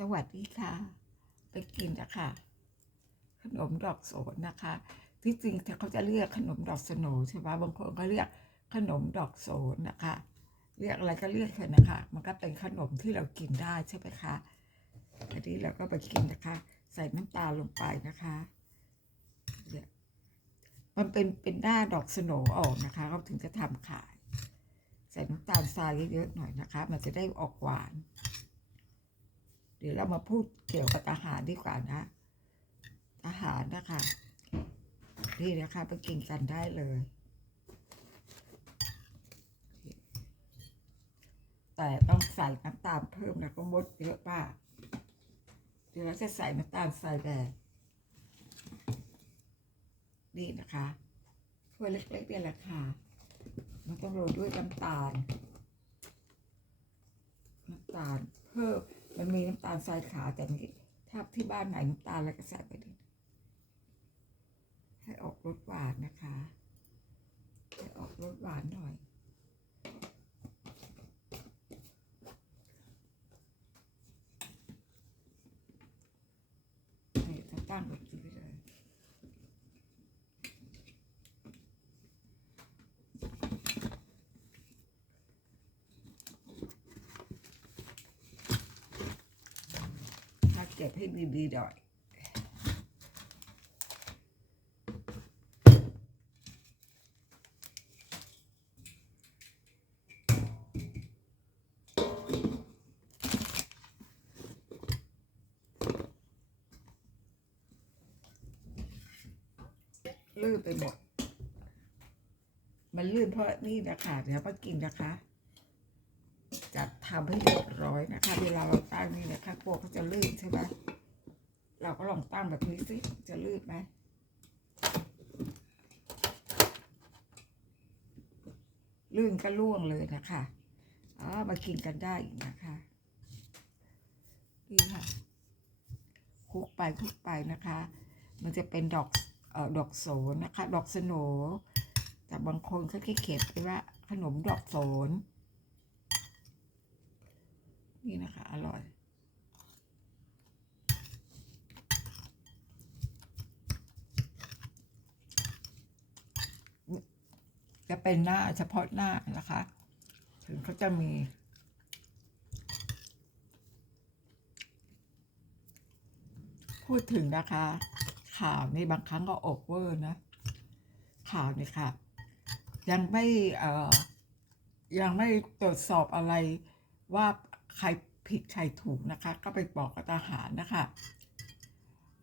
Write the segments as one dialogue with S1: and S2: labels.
S1: สวัสดีค่ะ ไปกินนะคะขนมดอกโสนนะคะ ที่จริงเขาจะเรียกขนมดอกสโนใช่ไหมบางคนก็เรียกขนมดอกโสนนะคะ เรียกอะไรก็เรียกเถอะนะคะ มันก็เป็นขนมที่เรากินได้ใช่ไหมคะอันนี้เราก็ไปกินนะคะ ใส่น้ำตาลลงไปนะคะเนี่ยมันเป็นเป็นหน้าดอกสโนออกนะคะเขาถึงจะทำขาย ใส่น้ำตาลทรายเยอะๆหน่อยนะคะ มันจะได้ออกหวาน ดี๋ยวเรามาพูดเกี่ยวกับอาหารดีกว่านะอาหารนะคะนี่นะคะไปกินกันได้เลย แต่ต้องใส่น้ำตาลเพิ่มนะก็มดเยอะป้าเดี๋ยวเราจะใส่น้ำตาลทรายแดงนี่นะคะถ้วยเล็กๆเนี่ยแหละค่ะมันต้องโรยด้วยน้ำตาลน้ำตาลเพิ่ม มันมีน้ำตาลทรายขาวแต่นี่ถ้าที่บ้านไหนน้ำตาลแล้วก็ใส่ไปดิให้ออกรสหวานนะคะให้ออกรสหวานหน่อยให้ตั้งไว้เลย ถ้าเก็บให้ดีๆหน่อยลื่นไปหมด มันลื่นเพราะนี่นะคะเดี๋ยวมากินนะคะจะ ทำให้เรียบร้อยนะคะ เวลาเราตั้งนี่นะคะกลัวเขาจะลื่นใช่ไหมเราก็ลองตั้งแบบนี้สิจะลื่นไหมลื่นก็ล่วงเลยนะคะอ๋อมากินกันได้อีกนะคะนี่ค่ะคลุกไปคลุกไปนะคะ มันจะเป็นดอกเอ่อดอกโสนนะคะ ดอกสโนแต่บางคนเขาแค่เขียนไปว่าขนมดอกโสน นี่นะคะ อร่อย จะเป็นหน้าเฉพาะหน้านะคะ ถึงเขาจะมีพูดถึงนะคะ ข่าวนี่บางครั้งก็โอเวอร์นะ ข่าวนี่ค่ะ ยังไม่เอ่อยังไม่ตรวจสอบอะไรว่า ใครผิดใครถูกนะคะ ก็ไปบอกกับทหารนะคะ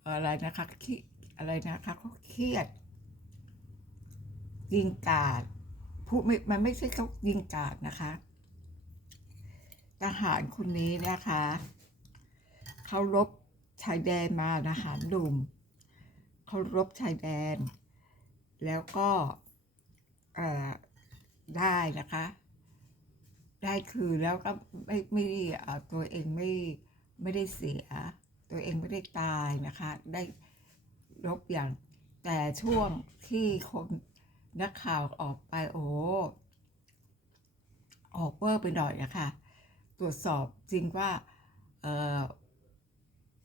S1: อะไรนะคะขี้อะไรนะคะเขาเครียด ยิงกาดผู้ไม่มันไม่ใช่เขายิงกาดนะคะทหารคนนี้นะคะเขารบชายแดนมาทหารหนุ่มเขารบชายแดน แล้วก็ได้นะคะ ได้คือแล้วก็ไม่ไม่เอ่อตัวเองไม่ไม่ได้เสีย ตัวเองไม่ได้ตายนะคะ ได้รบอย่างแต่ช่วงที่คนนักข่าวออกไปโอ้ออกเวอร์ไปหน่อยนะคะตรวจสอบจริงว่าเออ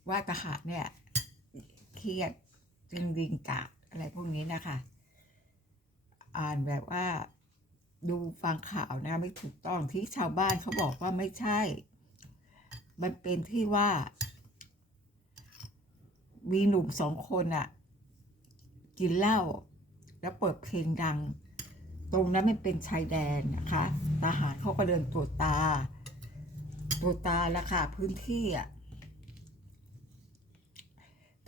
S1: ว่าทหารเนี่ยเครียดจึงดิงกาดอะไรพวกนี้นะคะ อ่านแบบว่า ดูฟังข่าวนะไม่ถูกต้องที่ชาวบ้านเขาบอกว่าไม่ใช่ มันเป็นที่ว่า มีหนุ่มสองคนอะกินเหล้าแล้วเปิดเพลงดัง ตรงนั้นมันเป็นชายแดนนะคะทหารเขาก็เดินตรวจตา ตรวจตาแล้วค่ะพื้นที่อะ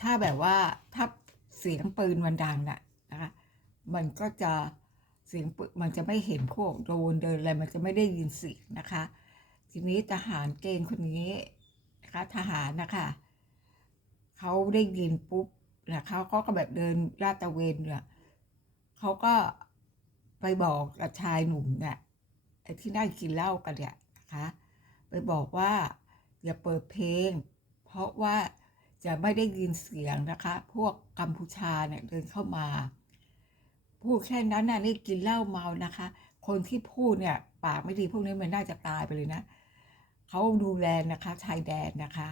S1: ถ้าแบบว่าถ้าเสียงปืนมันดังน่ะนะคะมันก็จะ เสียงปืนมันจะไม่เห็นพวกโดนเดินอะไรมันจะไม่ได้ยินเสียงนะคะ ทีนี้ทหารเกณฑ์คนนี้นะคะทหารนะคะเขาได้ยินปุ๊บนะเขาเขาก็แบบเดินลาดตระเวนเนี่ยเขาก็ไปบอกกับชายหนุ่มเนี่ยไอ้ที่นั่งกินเหล้ากันเนี่ยนะคะไปบอกว่าอย่าเปิดเพลง เพราะว่าจะไม่ได้ยินเสียงนะคะ พวกกัมพูชาเนี่ยเดินเข้ามา พูดแค่นั้นน่ะนี่กินเหล้าเมานะคะ คนที่พูดเนี่ย ปากไม่ดีพวกนี้มันน่าจะตายไปเลยนะเขาดูแลนะคะชายแดนนะคะ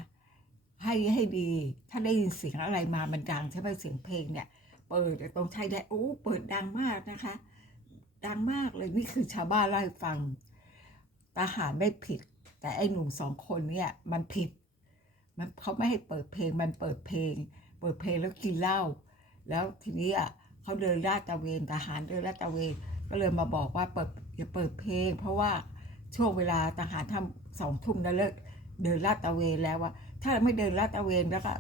S1: ให้ให้ดี ถ้าได้ยินเสียงอะไรมามันดังใช่ไหมเสียงเพลงเนี่ย เปิดตรงชายแดนโอ้เปิดดังมากนะคะ ดังมากเลยนี่คือชาวบ้านเล่าให้ฟังทหารไม่ผิด แต่ไอ้หนุ่มสองคนเนี่ยมันผิด มันเขาไม่ให้เปิดเพลงมันเปิดเพลง เปิดเพลงแล้วกินเหล้าแล้วทีนี้อะ เขาเดินลาดตระเวนทหารเดินลาดตระเวนก็เลยมาบอกว่าเปิดอย่าเปิดเพลง เพราะว่าช่วงเวลาทหารทำสองทุ่มแล้วเลิกเดินลาดตระเวนแล้วว่า ถ้าเราไม่เดินลาดตระเวนแล้วก็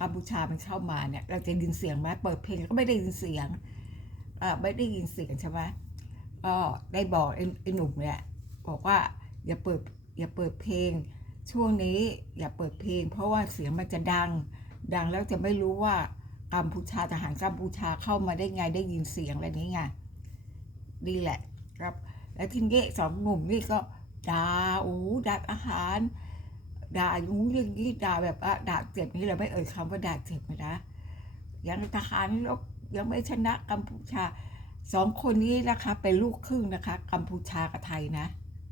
S1: กัมพูชามันเข้ามาเนี่ยเราจะยินเสียงไหมเปิดเพลงก็ไม่ได้ยินเสียงไม่ได้ยินเสียงใช่ไหมก็ได้บอกไอ้หนุ่มเนี่ยบอกว่าอย่าเปิดอย่าเปิดเพลง ช่วงนี้อย่าเปิดเพลง เพราะว่าเสียงมันจะดัง ดังแล้วจะไม่รู้ว่า กัมพูชาทหารกัมพูชาเข้ามาได้ไงได้ยินเสียงอะไรนี้ไงนี่แหละ ครับ แล้วทีนี้สองหนุ่มนี่ก็ด่าโอ้ด่าอาหารด่าอย่างงู้นอย่างนี้ด่าแบบว่าด่าเจ็บนี่เราไม่เอ่ยคำว่าด่าเจ็บนะยังทหารลบยังไม่ชนะกัมพูชาสองคนนี้นะคะ เป็นลูกครึ่งนะคะ กัมพูชากับไทยนะ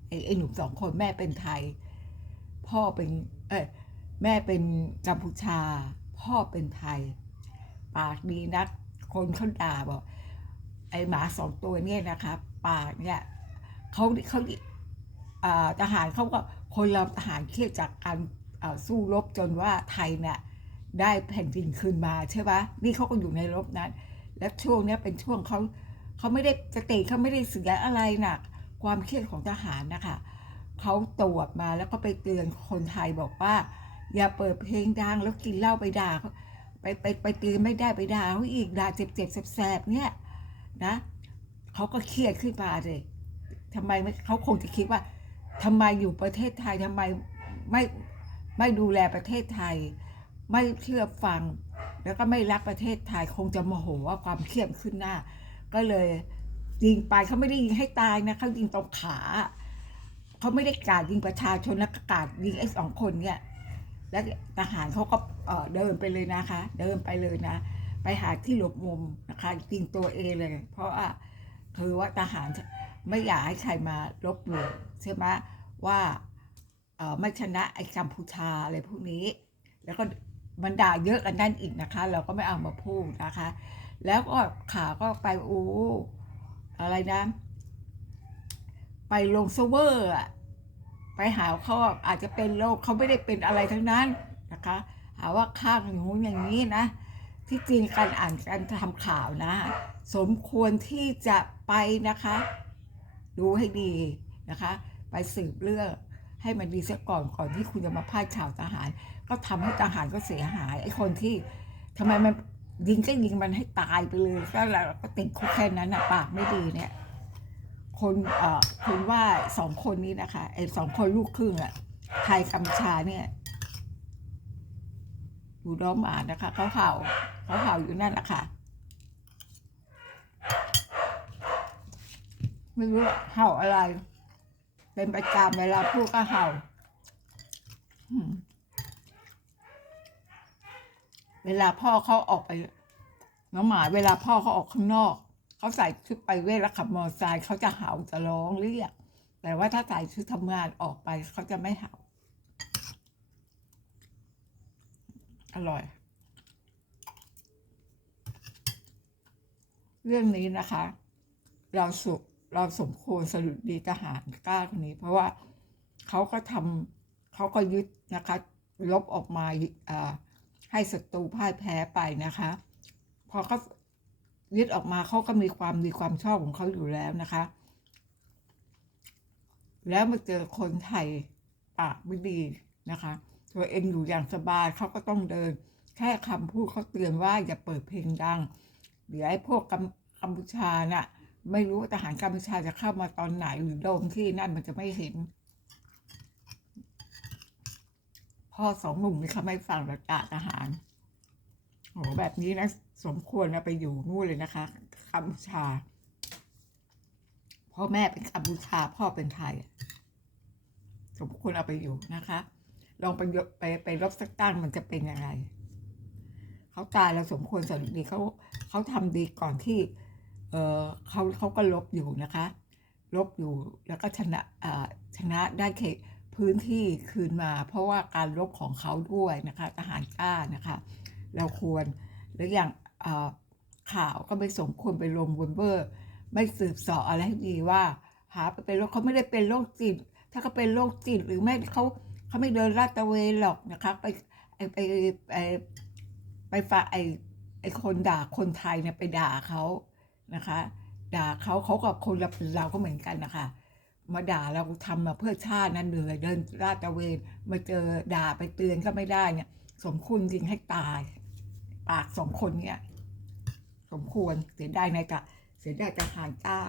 S1: ไอ้ไอ้หนุ่มสองคนแม่เป็นไทย พ่อเป็นเอยแม่เป็นกัมพูชา พ่อเป็นไทย ปากดีนัก คนเขาด่าบอกไอหมาสองตัวเนี่ยนะคะปากเนี่ยเขาเขาทหารเขาก็คนเราทหารเครียดจากการสู้รบจนว่าไทยเนี่ยได้แผ่นดินคืนมาใช่ปะนี่เขาก็อยู่ในรบนั้น และช่วงนี้เป็นช่วงเขาเขาไม่ได้สติเขาไม่ได้เสียอะไรหนักความเครียดของทหารนะคะเขาตรวจมาแล้วก็ไปเตือนคนไทยบอกว่า อย่าเปิดเพลงดังแล้วกินเหล้าไปด่าเขา ไปไปไปตือนไม่ได้ไปด่าเขาอีกด่าเจ็บเจ็บๆแสบๆเนี่ยนะเขาก็เครียดขึ้นมาเลยทำไมไมเขาคงจะคิดว่าทำไมอยู่ประเทศไทยทำไมไม่ไม่ดูแลประเทศไทย ไม่เชื่อฟัง แล้วก็ไม่รักประเทศไทยคงจะโมโหว่าความเครียดขึ้นหน้า ก็เลยยิงไปเขาไม่ได้ยิงให้ตายนะเขายิงตรงขาเขาไม่ได้กาดยิงประชาชนนะกาดยิงไอ้สองคนเนี่ย แล้วทหารเขาก็เเดินไปเลยนะคะ เดินไปเลยนะ ไปหาที่หลบมุมนะคะยิงตัวเองเลย เพราะว่าคือว่าทหารไม่อยากให้ใครมาลบหลู่ใช่ไหมว่าเออไม่ชนะไอ้กัมพูชาอะไรพวกนี้ แล้วก็มันด่าเยอะกันนั่นอีกนะคะ เราก็ไม่เอามาพูดนะคะ แล้วก็ขาก็ไปโอ้อะไรนะ ไปลงเซร์ฟเวอร์อะ ไปหาเขาอาจจะเป็นโรคเขาไม่ได้เป็นอะไรทั้งนั้นนะคะ หาว่าข้างอย่างนอย่างนี้นะ ที่จริงการอ่านการทำข่าวนะ สมควรที่จะไปนะคะ ดูให้ดีนะคะ ไปสืบเรื่องให้มันดีซะก่อนก่อนที่คุณจะมาพาดข่าวทหาร ก็ทำให้ทหารก็เสียหายไอ้คนที่ทำไมมันยิงก็ยิงมันให้ตายไปเลยก็แล้วก็ติดคุกแค่นั้นนะปากไม่ดีเนี่ย คนคุณว่าสองคนนี้นะคะไอ้สองคนลูกครึ่งอะไทยกัมชาเนี่ยอยู่ด้อมอ่านนะคะเขาเห่าเขาเห่าอยู่นั่นนะคะไม่รู้เห่าอะไร เป็นประจำเวลาพูดก็เห่าเวลาพ่อเขาออกไปน้องหมาเวลาพ่อเขาออกข้างนอก เขาใส่ชุดไปเวทแล้วขับมอเตอร์ไซค์เขาจะเห่าจะร้องเรียก แต่ว่าถ้าใส่ชุดทำงานออกไปเขาจะไม่เห่า อร่อย เรื่องนี้นะคะ เราสุเราสมควรสรุปดีทหารกล้าคนนี้ เพราะว่าเขาก็ทำเขาก็ยึดนะคะ ลบออกมาให้ศัตรูพ่ายแพ้ไปนะคะ พอเขา ยึดออกมาเขาก็มีความดีความชอบของเขาอยู่แล้วนะคะ แล้วมาเจอคนไทยปากไม่ดีนะคะ ตัวเองอยู่อย่างสบายเขาก็ต้องเดิน แค่คำพูดเขาเตือนว่าอย่าเปิดเพลงดังเดี๋ยวไอ้พวกกัมกัมพูชาน่ะไม่รู้ทหารกัมพูชาจะเข้ามาตอนไหนหรือโดมที่นั่นมันจะไม่เห็น พ่อสองหนุ่มนี่เขาไม่ฟังประกาศทหาร โหแบบนี้นะ สมควรนะไปอยู่นู่นเลยนะคะกัมพูชา พ่อแม่เป็นกัมพูชาพ่อเป็นไทย สมควรเอาไปอยู่นะคะ ลองไปไปไปรบสักตั้งมันจะเป็นยังไงเขาตายแล้วสมควรสนุกดีเขาเขาทำดีก่อนที่ เออเขาเขาก็ลบอยู่นะคะลบอยู่แล้วก็ชนะอ่าชนะได้เขตพื้นที่คืนมา เพราะว่าการรบของเขาด้วยนะคะ ทหารกล้านะคะ เราควร หรืออย่างข่าวก็ไม่สมควรไปลงบนเบอร์ ไม่สืบสอบอะไรให้ดีว่า หาไปเป็นโรคเขาไม่ได้เป็นโรคจิต ถ้าเขาเป็นโรคจิตหรือไม่เขาเขาไม่เดินลาดตระเวนหรอกนะคะไปไปไปไปไปฝากไอไอคนด่าคนไทยเนี่ยไปด่าเขานะคะ ด่าเขาเขากับคนเราเราก็เหมือนกันนะคะ มาด่าเราทำมาเพื่อชาตินั้นเหนื่อยเดินลาดตระเวน มาเจอด่าไปเตือนก็ไม่ได้เนี่ย สมควรจริงให้ตาย ปากสองคนเนี่ย สมควรเสียดายในกะเสียดายทหารกล้า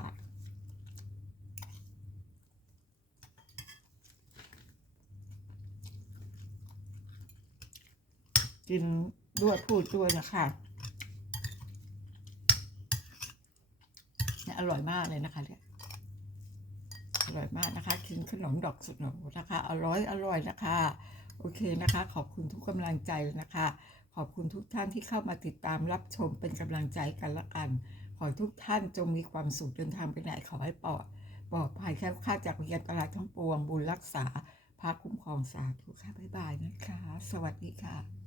S1: กินด้วยพูดด้วยนะคะเนี่ยอร่อยมากเลยนะคะเนี่ยอร่อยมากนะคะ กินขนมดอกสโหนนะคะ อร่อยอร่อยนะคะ โอเคนะคะ ขอบคุณทุกกำลังใจนะคะ อบคุณทุกท่านที่เข้ามาติดตามรับชมเป็นกำลังใจกันละกัน ขอทุกท่านจงมีความสุขเดินทางไปไหนขอให้ปลอดปลอดภัยแค่ค่าจากพยานตรายทั้งปวงบุญรักษาพาคุ้มครองสาธุค่ะบ๊ายบายนะคะ สวัสดีค่ะ